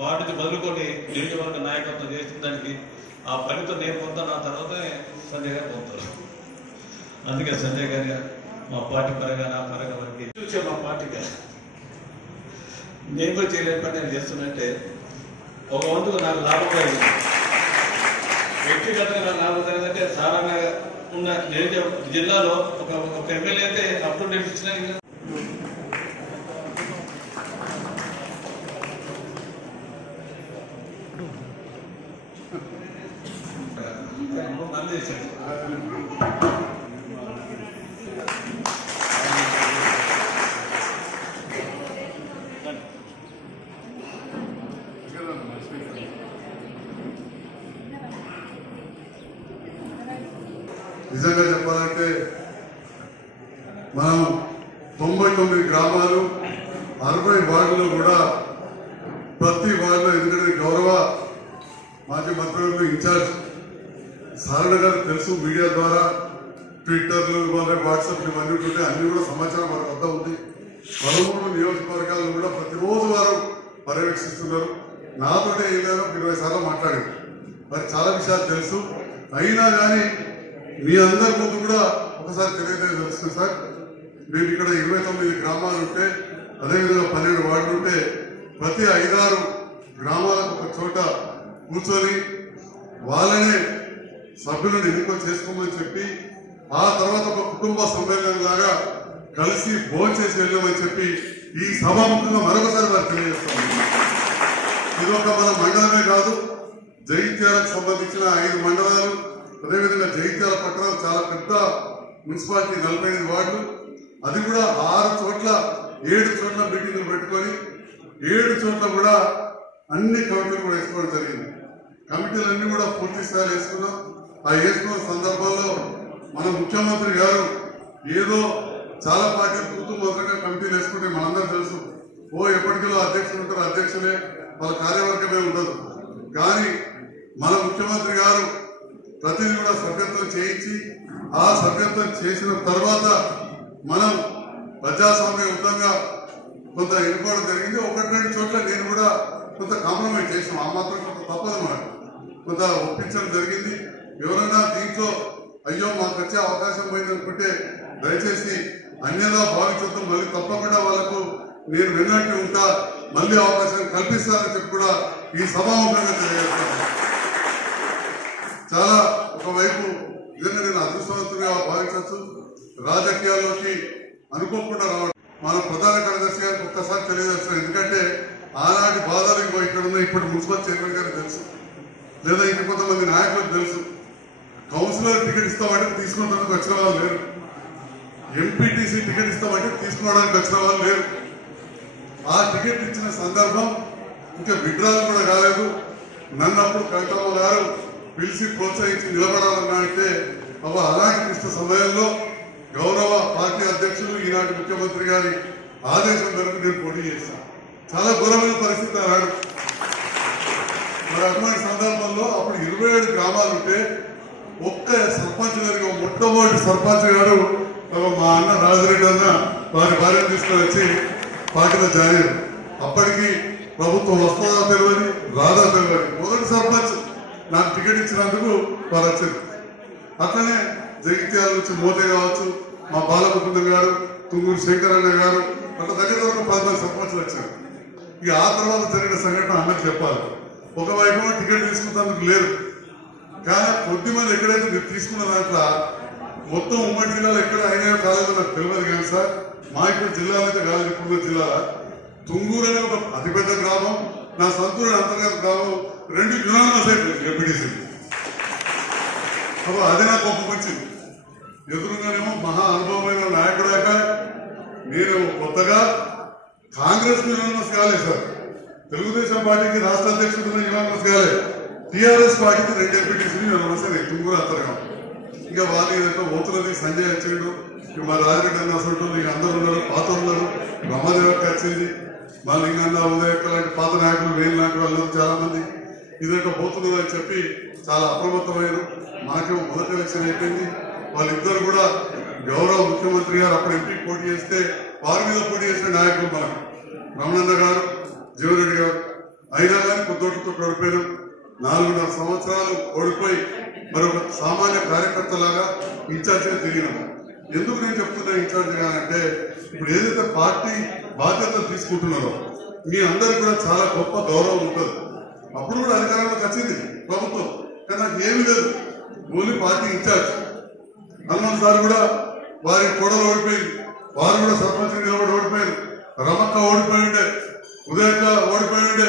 వాటిని మొదలుకొని నియోజకవర్గ నాయకత్వం చేసిన దానికి ఆ ఫలితం నేను పొందుతాను, ఆ తర్వాతనే సంజయ్ గారు పొందుతారు. అందుకే సంజయ్ గారి మా పార్టీ పరంగా నా పరంగా వరకు చూసే మా పార్టీగా నేను కూడా చేయలేని పని నేను చేస్తున్నట్టే ఒక వంతుకు నాకు లాభం కలిగింది. వ్యక్తిగతంగా నాకు లాభం కలిగిందంటే సాధారణంగా ఉన్న జిల్లాలో ఒక ఎమ్మెల్యే అయితే అప్ టు డేట్ ఇచ్చినా ఇంకా నిజంగా చెప్పాలంటే మనం 99 గ్రామాలు 60 వార్డులు కూడా ప్రతి వార్డులో, ఎందుకంటే గౌరవ మాజీ మంత్రులకు ఇన్ఛార్జ్ సారణ గారు తెలుసు, మీడియా ద్వారా ట్విట్టర్లు వాట్సాప్లు ఇవన్నీ ఉంటుంటే అన్ని కూడా సమాచారం మన వద్ద ఉంది. 13 నియోజకవర్గాలను కూడా ప్రతిరోజు వారు పర్యవేక్షిస్తున్నారు. నాతోటే ఏదైనా 20 సార్లు మాట్లాడారు. మరి చాలా విషయాలు తెలుసు. అయినా కానీ మీ అందరి ముందు కూడా ఒకసారి తెలియజేస్తుంది సార్. మేము ఇక్కడ 29 గ్రామాలు ఉంటే, అదేవిధంగా 12 వార్డులు ఉంటే, ప్రతి 5-6 గ్రామాలకు ఒక చోట కూర్చొని వాళ్ళనే సభ్యులను ఎన్నిక చేసుకోమని చెప్పి, ఆ తర్వాత ఒక కుటుంబ సమ్మేళనం లాగా కలిసి భోజనం చేసి వెళ్ళామని చెప్పి ఈ సభాముఖంగా మరొకసారి వారు తెలియజేస్తాం. ఇది ఒక మన మండలమే కాదు, జగిత్యాలకు సంబంధించిన 5 మండలాలు, అదేవిధంగా జగిత్యాల పట్టణం చాలా పెద్ద మున్సిపాలిటీ, 45 వార్డులు, అది కూడా 6 చోట్ల 7 చోట్ల మీటింగ్లు పెట్టుకొని 7 చోట్ల కూడా అన్ని కమిటీలు కూడా వేసుకోవడం జరిగింది. కమిటీలన్నీ కూడా పూర్తి స్థాయిలో వేసుకున్నాం. ఆ వేసుకున్న సందర్భంలో మన ముఖ్యమంత్రి గారు ఏదో చాలా పార్టీలు తూతూ మొదలుగా కమిటీలు వేసుకుంటే మనందరూ తెలుసు, ఎప్పటికీలో అధ్యక్షులు ఉంటారు, అధ్యక్షులే, వాళ్ళ కార్యవర్గమే ఉండదు. కానీ మన ముఖ్యమంత్రి గారు ప్రతిదీ కూడా సభ్యత్వం చేయించి, ఆ సభ్యత్వం చేసిన తర్వాత మనం ప్రజాస్వామ్యయుతంగా కొంత ఎన్నుకోవడం జరిగింది. 1-2 చోట్ల నేను కూడా కొంత కాంప్రమైజ్ చేసాం. ఆ మాత్రం కొంత తప్పదన్నమాట, కొంత ఒప్పించడం జరిగింది. ఎవరైనా దీంట్లో అయ్యో మాకు వచ్చే అవకాశం పోయింది అనుకుంటే దయచేసి అన్యదా భావించడం, మళ్ళీ తప్పకుండా వాళ్ళకు నేను వెన్నట్టు ఉంటా, మళ్ళీ అవకాశం కల్పిస్తానని చెప్పి కూడా ఈ సభాముఖంగా తెలియజేస్తాను. చాలా ఒకవైపు నిజంగా నేను అదృష్టవంతుడిగా భావించవచ్చు. రాజకీయాల్లోకి అనుకోకుండా రావడం మన ప్రధాన కార్యదర్శి గారికి ఒక్కసారి తెలియజేస్తాను. ఎందుకంటే ఆనాటి బాధలు ఇక్కడ ఉన్న ఇప్పుడు మున్సిపల్ చైర్మన్ గారికి తెలుసు, లేదా ఇంక కొంతమంది నాయకులకు తెలుసు. కౌన్సిలర్ టికెట్ ఇస్తామంటే తీసుకోవడానికి వచ్చిన వాళ్ళు లేరు, ఎంపీటీసీ టికెట్ ఇస్తామంటే తీసుకోవడానికి వచ్చిన వాళ్ళు లేరు. ఆ టికెట్ ఇచ్చిన సందర్భం ఇంకా విడ్రాలు కూడా కాలేదు. నన్ను అప్పుడు కవితమ్మ గారు పిలిచి ప్రోత్సహించి నిలబడాలన్నా అంటే అలాంటి క్లిష్ట సమయంలో గౌరవ పార్టీ అధ్యక్షులు, ఈనాటి ముఖ్యమంత్రి గారి ఆదేశం మేరకు నేను పోటీ చేశాను. చాలా ఘోరమైన పరిస్థితి అన్నాడు. మరి అటువంటి సందర్భంలో అప్పుడు 27 గ్రామాలు ఉంటే ఒక్క సర్పంచ్ గారికి, మొట్టమొదటి సర్పంచ్ గారు మా అన్న రాజరెడ్డి అన్న వారి భార్యను తీసుకొని వచ్చి పార్టీలో జాయిన్ అయ్యారు. అప్పటికి ప్రభుత్వం వస్తుందా తెలియని, రాదా తెలియని మొదటి సర్పంచ్ నాకు టికెట్ ఇచ్చినందుకు వారు వచ్చారు. అట్లనే జగిత్యాల నుంచి మోతే కావచ్చు, మా బాలకుటుంబం గారు, తుంగూరు శంకరన్న గారు, అట్లా దగ్గర 10 సర్పంచ్లు వచ్చారు. ఇక ఆ తర్వాత జరిగిన సంఘటన అన్నకు చెప్పాలి. ఒకవైపు టికెట్ తీసుకున్నందుకు లేరు, కానీ కొద్దిమంది ఎక్కడైతే మీరు తీసుకున్న దాంట్లో మొత్తం ఉమ్మడి జిల్లాలో ఎక్కడ అయినా కాలేదో నాకు తెలియదు. కానీ సార్ మా ఇక్కడ జిల్లాలో అయితే కాలేదు, ఇప్పుడు జిల్లా తుంగూరు అనే ఒక అతిపెద్ద గ్రామం, నా సొంతూరు అంతర్గత గ్రామం, 2 యునానిమస్ అయిపోయింది ఎంపీటీసీ. అప్పుడు అది నాకు ఒప్పుకొచ్చింది. ఎదురుగానేమో మహా అనుభవమైన నాయకుడాక నేను కొత్తగా కాంగ్రెస్ యునానిమస్ కాలేదు సార్, తెలుగుదేశం పార్టీకి రాష్ట్ర అధ్యక్షుడు యునానిమస్ కాలేదు, టీఆర్ఎస్ పార్టీకి 2 ఎంపీటీసీలు యునానిమస్ అయినాయి తుంగూరు అంతర్గం. ఇంకా వాళ్ళు ఏదైతే పోతున్నది, సంజయ్ వచ్చిండు, మా రాజరెడ్డి అన్న అసలు ఇక అందరు ఉన్నారు, పాత ఉన్నారు, బ్రహ్మదేవకి వచ్చింది, మళ్ళీ ఇంకా ఉదయక్క లాంటి పాత నాయకులు, వేలు లాంటి వాళ్ళు చాలా మంది ఇదొక పోతున్నది అని చెప్పి చాలా అప్రమత్తమైన. మాకేమో మొదటి ఎలక్షన్ అయిపోయింది. వాళ్ళిద్దరు కూడా గౌరవ ముఖ్యమంత్రి గారు అప్పుడు ఎంపీ పోటీ చేస్తే వారి మీద పోటీ చేసిన నాయకులు మనకు రమణన్న గారు, జీవరెడ్డి గారు, అయినా కానీ కొద్దితో ఓడిపోయినాం. 4.5 సంవత్సరాలు ఓడిపోయి మరొక సామాన్య కార్యకర్తలాగా ఇన్ఛార్జిగా తిరిగినాం. ఎందుకు నేను చెప్తున్నా ఇన్ఛార్జిగా అంటే, ఇప్పుడు ఏదైతే పార్టీ బాధ్యతలు తీసుకుంటున్నారో మీ అందరికి కూడా చాలా గొప్ప గౌరవం ఉంటుంది. అప్పుడు కూడా అధికారంలోకి వచ్చింది ప్రభుత్వం, కానీ నాకు ఏమీ లేదు, only party in-charge. Hanuman sir కూడా వారి కోడలు ఓడిపోయింది, వారు కూడా సర్పంచ్ నిలబడి ఓడిపోయారు. రమక్క ఓడిపోయి ఉండే, ఉదయక్క ఓడిపోయి ఉండే,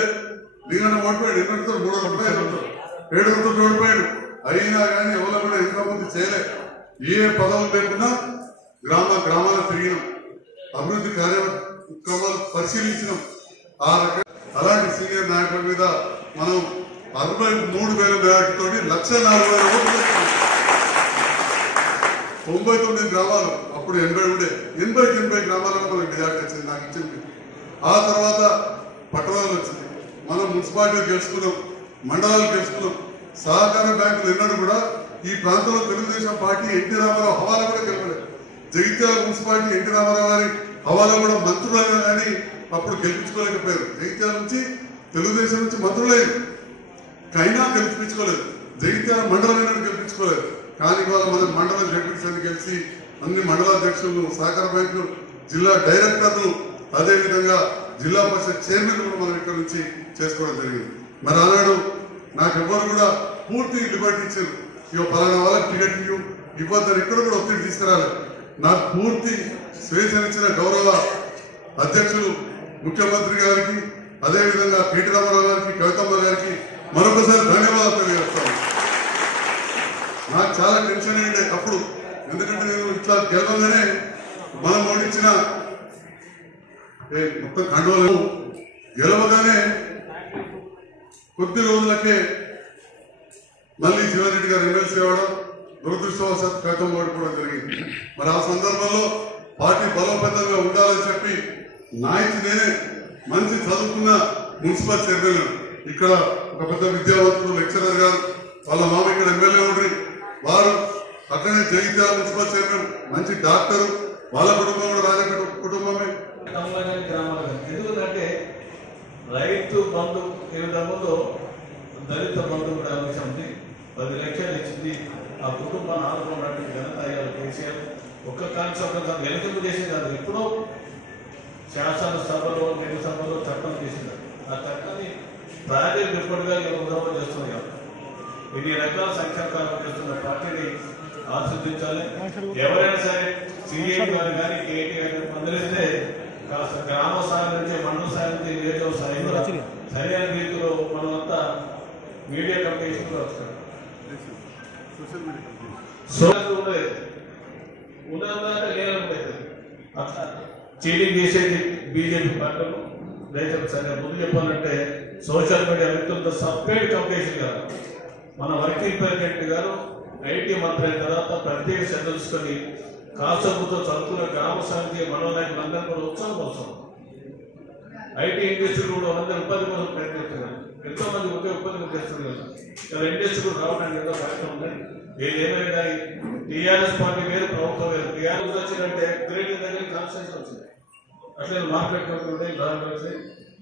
లింగన్న ఓడిపోయాడు. 700 ఓడిపోయాడు. అయినా కానీ ఎవరు కూడా ఎంతమంది చేయలే. ఏ పదవులు లేకుండా గ్రామాలు తిరిగినాం, అభివృద్ధి కార్యక్రమాలు పరిశీలించినాం. ఆ రకంగా అలాంటి సీనియర్ నాయకుల మీద మనం 63,000 మేరతో 1,04,000 ఓట్లు 99 గ్రామాలు, అప్పుడు 80 ఉండే, 80 గ్రామాలలో మనకు మెజార్టీ వచ్చింది, నాకు ఇచ్చింది. ఆ తర్వాత పట్టణాలు వచ్చింది, మనం మున్సిపాలిటీలు గెలుచుకున్నాం, మండలాలు గెలుచుకున్నాం. సహకార బ్యాంకులు ఎన్నడూ కూడా ఈ ప్రాంతంలో తెలుగుదేశం పార్టీ ఎన్టీ రామారావు హవాలా కూడా గెలవలేదు. జగిత్యాల మున్సిపాలిటీ ఎన్టీ రామారావు గారి హవాలా కూడా మంత్రులైనా కానీ అప్పుడు గెలిపించుకోలేకపోయారు. జగిత్యాల నుంచి తెలుగుదేశం నుంచి మంత్రులైన కైనా గెలిపించుకోలేదు. జగిత్యాల మండలం అయినా గెలిపించుకోలేదు. కానీ ఇవాళ మనం మండలం జడ్పీటీసీని గెలిచి అన్ని మండలాధ్యక్షులు, సహకార బ్యాంకులు, జిల్లా డైరెక్టర్లు, అదేవిధంగా జిల్లా పరిషత్ చైర్మన్ కూడా మనం ఇక్కడ నుంచి చేసుకోవడం జరిగింది. మరి ఆనాడు నాకు ఎవరు కూడా పూర్తి లిబర్టీ ఇచ్చారు, ఇక పలానా వాళ్ళకి టికెట్ ఇవ్వద్దని ఇక్కడ కూడా ఒత్తిడి తీసుకురాలేదు. నాకు పూర్తి స్వేచ్ఛనిచ్చిన గౌరవ అధ్యక్షులు ముఖ్యమంత్రి గారికి, అదేవిధంగా కేటీ రామారావు గారికి, కవితమ్మ గారికి మరొకసారి ధన్యవాదాలు తెలియజేస్తాను. నాకు చాలా టెన్షన్ అయ్యిండే అప్పుడు, ఎందుకంటే నేను ఇట్లా గెలవగానే మనం ఓడించిన మొత్తం కండోలు గెలవగానే కొద్ది రోజులకే మళ్ళీ జీవన్రెడ్డి గారు ఎమ్మెల్సీ అవ్వడం, దురదృష్టవశాత్తు కవితమ్మ ఓడిపోవడం జరిగింది. మరి ఆ సందర్భంలో పార్టీ బలోపేతంగా ఉండాలని చెప్పి నాయకు నేనే మంచి చదువుకున్న మున్సిపల్ చైర్మన్, ఇక్కడ ఒక పెద్ద విద్యావంతుడు లెక్చరర్ గారు, వాళ్ళ మామ ఇక్కడ ఎమ్మెల్యే ఉండి, వారు అక్కడనే జగిత్యాల మున్సిపల్ చైర్మన్ మంచి డాక్టరు, వాళ్ళ కుటుంబం కూడా రాజకీయ కుటుంబమే. ఎందుకంటే రైతు బంధు ఏ విధంగా దళిత బంధు కూడా ఉంది, 10 లక్షలు ఇచ్చింది. ఆ కుటుంబాన్ని ఆదుకోవడానికి ఘనత కేసీఆర్ ఒక్క కాన్సెప్ట్ వెనుకలు చేసేది కాదు, ఎప్పుడో శాసనసభలో సభలో చట్టం చేసినారు. ఆ చట్టాన్ని ప్రాజెక్ట్ రిపోర్ట్గా ఉదాహరణ చేస్తుంది కాదు. ఇన్ని రకాల సంక్షేమ కార్యక్రమాలు చేస్తున్న పార్టీని ఆస్వాదించాలి. ఎవరైనా సరే సిఐ గారు కానీ కేటీ గారు మందలిస్తే కాస్త గ్రామ స్థాయి నుంచి మండల స్థాయి నుంచి నియోజక స్థాయి కూడా సరైన రీతిలో మనమంతా మీడియా కమ్యూనికేషన్ కూడా వస్తాం. సోషల్ ఉండేది ఉన్నదంటే లేనట్లేదు, అట్లా చీటింగ్ చేసేది బీజేపీ పార్టీలు. దయచేసి సరే ముందు చెప్పాలంటే సోషల్ మీడియా వ్యక్తులతో సపరేట్ కమ్యూనికేషన్ కాదు. మన వర్కింగ్ ప్రెసిడెంట్ గారు ఐటీ మంత్రి అయిన తర్వాత ప్రత్యేక శ్రద్ధ తీసుకొని కాసపుతో చదువుకున్న గ్రామ సమితి మండల నాయకులందరూ కూడా ఉత్సాహం కోసం ఐటీ ఇండస్ట్రీ కూడా అందరూ ఉపాధి కోసం ప్రయత్నిస్తున్నారు. ఎంతో మంది ఒకే ఉపాధి చేస్తున్నారు కదా. ఇండస్ట్రీ కూడా రావడానికి ఎంతో కష్టం ఉంది. ఏదేమైనా టీఆర్ఎస్ పార్టీ వేరు, ప్రభుత్వం వేరు. టీఆర్ఎస్ వచ్చిందంటే గ్రేట్ దగ్గర కాన్సెన్స్ వచ్చింది, అట్లే మార్కెట్ కంపెనీ కలిసి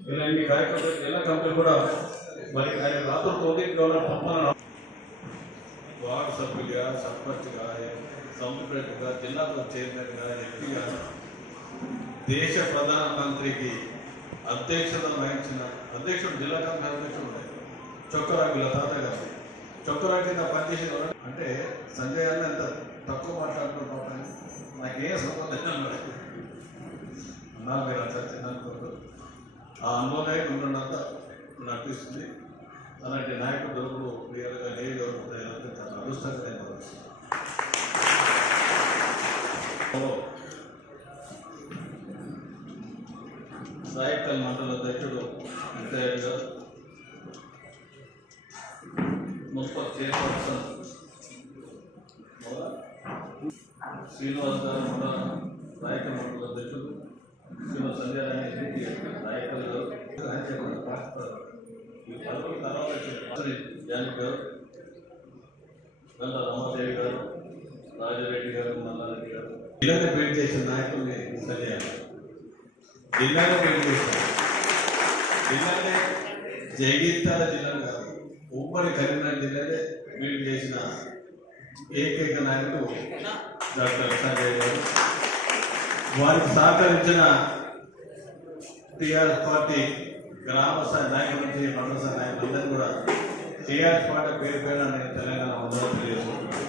ఇలాంటి కార్యక్రమాలు ఎలా కంపెనీ కూడా మరి ఆయన రాత్రులతో పంపాలని వార్డు సభ్యులుగా, సర్పంచ్గా, సంస్థగా, జిల్లా చైర్మన్గా, ఎంపీగా దేశ ప్రధానమంత్రికి అధ్యక్షత వహించిన అధ్యక్షుడు, జిల్లా కమిటీ అధ్యక్షుడు చొక్కరాకి లతాత గారు. చొక్కరా కింద పనిచేసిన అంటే సంజయ్ అన్న ఎంత తక్కువ మాట్లాడుకుంటాం, నాకేం సంబంధం అన్నాడు. మీరు అంత చిన్న ఆ అనుభవం ఉంటున్నంత నటిస్తుంది. అలాంటి నాయకుడు దొరుకుడు క్లియర్గా లేదు, అదృష్టంగా నేను రాయకల్ మండల అధ్యక్షుడు వెంకయ్య గారు, మున్సిపల్ చైర్పర్సన్ శ్రీనివాస్ గారు, మన రాయకల్ మండల అధ్యక్షుడు శ్రీనివాస్ సంజయ్ రాయకల్ గారు, ఈ పదవుల తర్వాత జానకి గారు, గంట రమాదేవి గారు, రాజారెడ్డి గారు, మల్లారెడ్డి గారు, జిల్లాగా పేరు చేసిన నాయకుల్ని సరియాలి. జిల్లాగా పేరు చేశారు. జిల్లానే జగిత్యాల జిల్లా కాదు, ఉమ్మడి కరీంనగర్ జిల్లాలో వీళ్ళు చేసిన ఏకైక నాయకుడు డాక్టర్ సంజయ్ గారు. వారికి సహకరించిన టీఆర్ఎస్ పార్టీ గ్రామ స్థాయి నాయకుల నుంచి మండల స్థాయి నాయకులందరూ కూడా టీఆర్ఎస్ పార్టీ పేరు పైన నేను తెలంగాణ ఉందో తెలియజేసుకుంటున్నాను.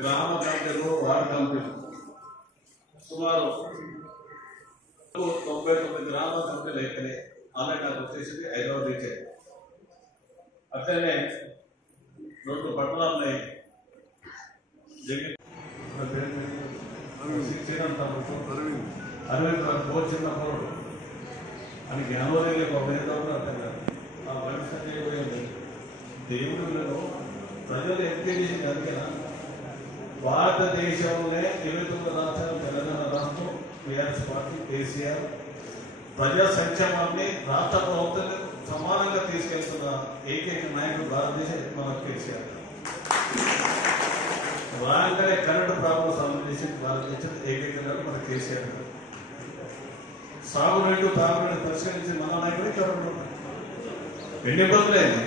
గ్రామ కమిటీలు, వార్డు కమిటీలు సుమారు 99 గ్రామ కమిటీలు అయిపోయినాయి. అలాగే నాకు వచ్చేసింది 5వ రీచ్. అట్లనే 2 పట్టణాలు ఉన్నాయి. అరవింద్ చిన్న పోడు అని జ్ఞానోదయం ఒక మేధావులు అర్థం కాదు. ఆ బండి సంజయ్ పోయింది. దేవుడులను ప్రజలు ఎంపిక చేసింది అందుకేనా? భారతదేశంలో 29 రాష్ట్రాలు, తెలంగాణ రాష్ట్రం, టీఆర్ఎస్ పార్టీ, కేసీఆర్ ప్రజా సంక్షేమాన్ని రాష్ట్ర ప్రభుత్వం సమానంగా తీసుకెళ్తున్న ఏకైక నాయకుడు భారతదేశం మన కేసీఆర్. రాగానే కరెంటు ప్రాబ్లం సంబంధించి భారతదేశం ఏకైక నాయకుడు మన కేసీఆర్. సాగునీటు, తాగునీటి పరిష్కరించి మన నాయకుడు కరెంటు ఎన్ని ఇబ్బందులైంది.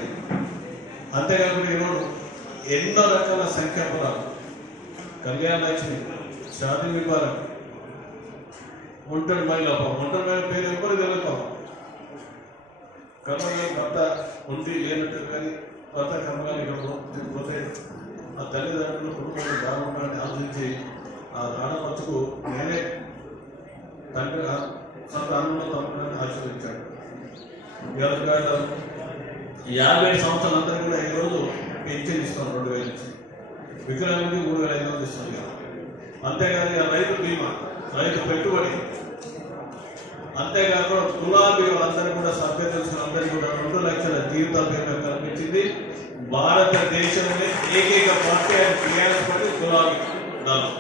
అంతేకాకుండా ఈరోజు ఎన్నో రకాల సంఖ్యాపరాలు, కళ్యాణ లక్ష్మి, షాదీ విభాగం, ఒంటరి మహిళ పేరు ఎవరు తెలుగుతాం. కర్మగారి భర్త ఉండి లేనట్టు కానీ భర్త కర్మగారి పోతే ఆ తల్లిదండ్రులు కుటుంబాన్ని బాగుండాలని ఆలోచించి ఆ ఆడపడుచుకు నేనే తండ్రి సంతానంలో తమ్ముడని ఆశీర్వదించాడు. 57 సంవత్సరాలందరూ కూడా ఈరోజు పెన్షన్ ఇస్తాం 2000 నుంచి, వికలాంగుడికి 3500 ఇస్తుంది. అంతేకాదు రైతు బీమా, రైతు పెట్టుబడి, అంతేకాకుండా గులాబీ అందరూ కూడా సభ్యత తెలుసుకుని అందరికీ కూడా 2 లక్షల జీవితాల బీమా కల్పించింది. భారతదేశంలోనే ఏకైక పార్టీ టీఆర్ఎస్ పార్టీ గులాబీ దళం.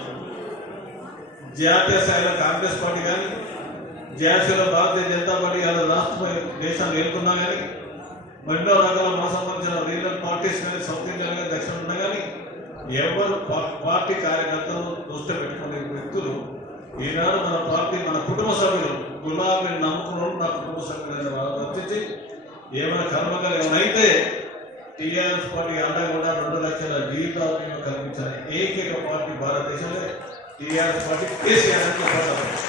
జాతీయ స్థాయిలో కాంగ్రెస్ పార్టీ కానీ, జాతీయంలో భారతీయ జనతా పార్టీ రాష్ట్ర దేశాన్ని ఏలుకున్నా కానీ, ఎన్నో రకాల మన సంబంధించిన రీజనల్ పార్టీస్ కానీ, సౌత్ ఇండియా కానీ, దక్షిణ ఉన్నా కానీ ఎవరు పార్టీ కార్యకర్తలు దృష్టి పెట్టుకునే వ్యక్తులు ఈనాడు మన పార్టీ, మన కుటుంబ సభ్యులు గులాబీని నమ్ముకున్నాడు. నా కుటుంబ సభ్యులైన వాళ్ళు వచ్చి ఏమైనా కర్మకాలు ఏమైనా అయితే టీఆర్ఎస్ పార్టీ అండగా కూడా 2 లక్షల జీవితాలు కల్పించాలి. ఏకైక పార్టీ భారతదేశంలో టీఆర్ఎస్ పార్టీ, కేసీఆర్